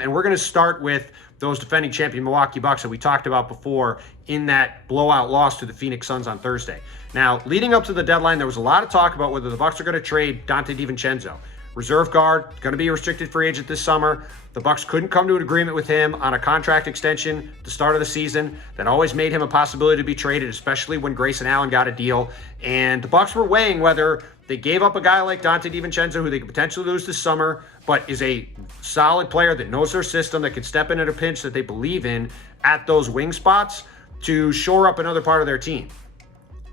And we're going to start with those defending champion Milwaukee Bucks that we talked about before in that blowout loss to the Phoenix Suns on Thursday. Now, leading up to the deadline, there was a lot of talk about whether the Bucks are going to trade Donte DiVincenzo. Reserve guard, going to be a restricted free agent this summer. The Bucks couldn't come to an agreement with him on a contract extension at the start of the season. That always made him a possibility to be traded, especially when Grayson Allen got a deal. And the Bucks were weighing whether they gave up a guy like Donte DiVincenzo, who they could potentially lose this summer, but is a solid player that knows their system, that can step in at a pinch that they believe in at those wing spots to shore up another part of their team.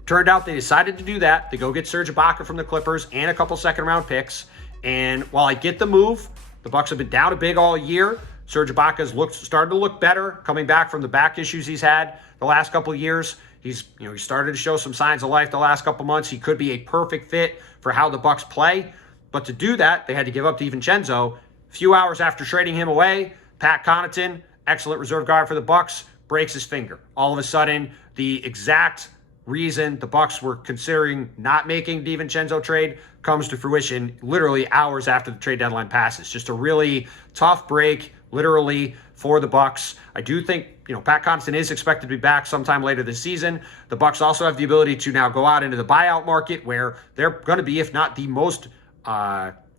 Turned out they decided to do that. They go get Serge Ibaka from the Clippers and a couple second-round picks. And while I get the move, the Bucks have been down a big all year. Serge Ibaka's started to look better, coming back from the back issues he's had the last couple of years. He started to show some signs of life the last couple months. He could be a perfect fit for how the Bucks play. But to do that, they had to give up DiVincenzo. A few hours after trading him away, Pat Connaughton, excellent reserve guard for the Bucks, breaks his finger. All of a sudden, the exact reason the Bucks were considering not making DiVincenzo trade comes to fruition literally hours after the trade deadline passes. Just a really tough break, literally, for the Bucks. I do think, Pat Connaughton is expected to be back sometime later this season. The Bucks also have the ability to now go out into the buyout market, where they're going to be, if not the most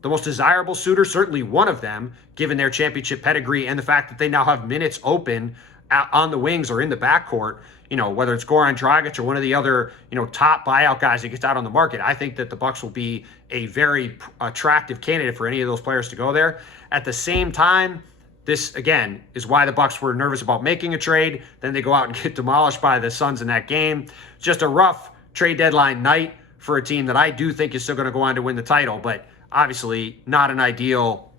desirable suitor, certainly one of them, given their championship pedigree and the fact that they now have minutes open on the wings or in the backcourt. Whether it's Goran Dragic or one of the other, top buyout guys that gets out on the market. I think that the Bucks will be a very attractive candidate for any of those players to go there. At the same time, this, again, is why the Bucks were nervous about making a trade. Then they go out and get demolished by the Suns in that game. Just a rough trade deadline night for a team that I do think is still going to go on to win the title, but obviously not an ideal,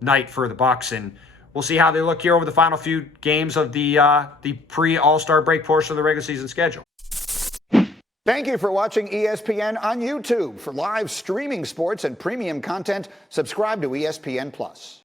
night for the Bucks. And we'll see how they look here over the final few games of the pre-All-Star break portion of the regular season schedule. Thank you for watching ESPN on YouTube. For live streaming sports and premium content, subscribe to ESPN+.